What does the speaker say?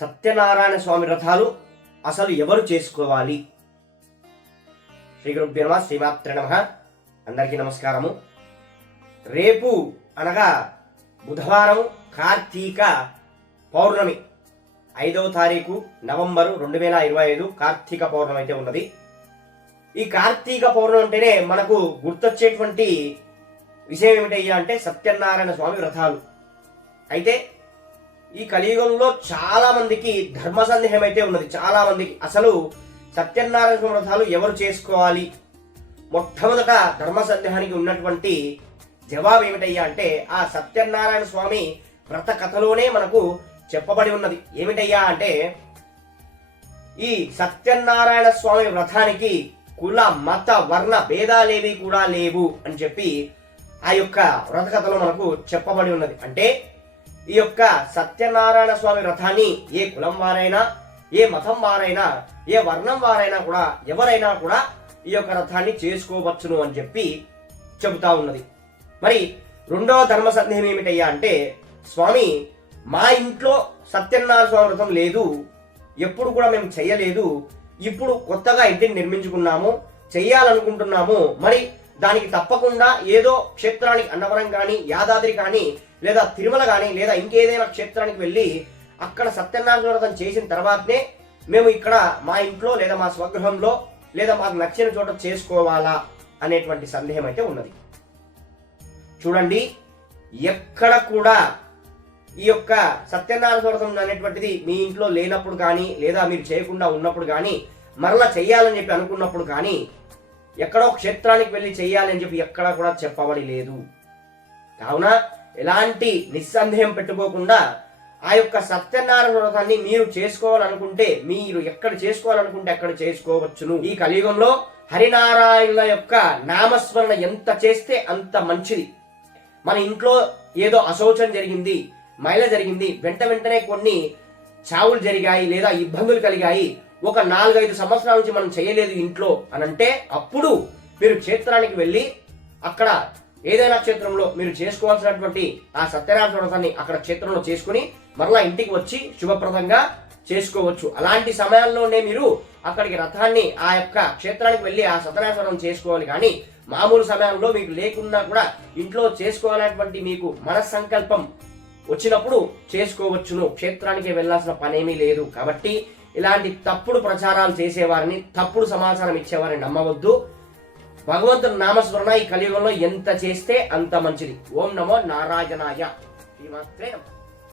సత్యనారాయణ స్వామి వ్రతాలు అసలు ఎవరు చేసుకోవాలి? శ్రీ గురుభ్యో నమః, శ్రీమాత్రే నమః. అందరికీ నమస్కారము. రేపు అనగా బుధవారం కార్తీక పౌర్ణమి 5వ తారీఖు నవంబరు 2025 కార్తీక పౌర్ణమి అయితే ఉన్నది. ఈ కార్తీక పౌర్ణమి అంటేనే మనకు గుర్తొచ్చేటువంటి విషయం ఏమిటయ్యా అంటే సత్యనారాయణ స్వామి వ్రతాలు. అయితే ఈ కలియుగంలో చాలా మందికి ధర్మ సందేహం అయితే ఉన్నది. చాలా మందికి అసలు సత్యనారాయణ స్వామి వ్రతాలు ఎవరు చేసుకోవాలి? మొట్టమొదట ధర్మ సందేహానికి ఉన్నటువంటి జవాబు ఏమిటయ్యా అంటే ఆ సత్యనారాయణ స్వామి వ్రత కథలోనే మనకు చెప్పబడి ఉన్నది. ఏమిటయ్యా అంటే ఈ సత్యనారాయణ స్వామి వ్రతానికి కుల మత వర్ణ భేదాలేవి కూడా లేవు అని చెప్పి ఆ యొక్క వ్రత కథలో మనకు చెప్పబడి ఉన్నది. అంటే ఈ యొక్క సత్యనారాయణ స్వామి వ్రతాన్ని ఏ కులం వారైనా, ఏ మతం వారైనా, ఏ వర్ణం వారైనా కూడా ఎవరైనా కూడా ఈ యొక్క వ్రతాన్ని చేసుకోవచ్చును అని చెప్పి చెబుతా ఉన్నది. మరి రెండవ ధర్మ సందేహం ఏమిటయ్యా అంటే స్వామి మా ఇంట్లో సత్యనారాయణ స్వామి వ్రతం లేదు, ఎప్పుడు కూడా మేము చెయ్యలేదు, ఇప్పుడు కొత్తగా ఇంటిని నిర్మించుకున్నాము, చెయ్యాలనుకుంటున్నాము, మరి దానికి తప్పకుండా ఏదో క్షేత్రానికి అన్నవరం కానీ, యాదాద్రి కానీ, లేదా తిరుమల కానీ, లేదా ఇంకేదైనా క్షేత్రానికి వెళ్ళి అక్కడ సత్యనారాయణ వ్రతం చేసిన తర్వాతనే మేము ఇక్కడ మా ఇంట్లో లేదా మా స్వగృహంలో లేదా మాకు నచ్చిన చోట చేసుకోవాలా అనేటువంటి సందేహం అయితే ఉన్నది. చూడండి, ఎక్కడ కూడా ఈ యొక్క సత్యనారాయణ వ్రతం అనేటువంటిది మీ ఇంట్లో లేనప్పుడు కానీ, లేదా మీరు చేయకుండా ఉన్నప్పుడు కానీ, మరలా చెయ్యాలని చెప్పి అనుకున్నప్పుడు కానీ, ఎక్కడో క్షేత్రానికి వెళ్ళి చెయ్యాలని చెప్పి ఎక్కడా కూడా చెప్పబడి లేదు. కావున ఎలాంటి నిస్సందేహం పెట్టుకోకుండా ఆ యొక్క సత్యనారాయణ వ్రతాన్ని మీరు చేసుకోవాలనుకుంటే మీరు ఎక్కడ చేసుకోవాలనుకుంటే అక్కడ చేసుకోవచ్చును. ఈ కలియుగంలో హరినారాయణుల యొక్క నామస్మరణ ఎంత చేస్తే అంత మంచిది. మన ఇంట్లో ఏదో అశౌచం జరిగింది, మైల జరిగింది, వెంటనే కొన్ని చావులు జరిగాయి లేదా ఇబ్బందులు కలిగాయి, ఒక 4-5 సంవత్సరాల నుంచి మనం చేయలేదు ఇంట్లో అనంటే అప్పుడు మీరు క్షేత్రానికి వెళ్ళి అక్కడ ఏదైనా క్షేత్రంలో మీరు చేసుకోవాల్సినటువంటి ఆ సత్యనారాయణ వ్రతాన్ని అక్కడ క్షేత్రంలో చేసుకుని మరలా ఇంటికి వచ్చి శుభప్రదంగా చేసుకోవచ్చు. అలాంటి సమయాల్లోనే మీరు అక్కడికి రథాన్ని ఆ యొక్క క్షేత్రానికి వెళ్ళి ఆ సత్యనారాయణ వ్రతం చేసుకోవాలి. కానీ మామూలు సమయంలో మీకు లేకున్నా కూడా ఇంట్లో చేసుకోవాలనేటువంటి మీకు మనస్సంకల్పం వచ్చినప్పుడు చేసుకోవచ్చును. క్షేత్రానికి వెళ్ళాల్సిన పనేమీ లేదు. కాబట్టి ఇలాంటి తప్పుడు ప్రచారాలు చేసేవారిని, తప్పుడు సమాచారం ఇచ్చేవారిని నమ్మవద్దు. భగవంతుని నామస్మరణ ఈ కలియుగంలో ఎంత చేస్తే అంత మంచిది. ఓం నమో నారాయణాయ. శ్రీమాత్రే నమః.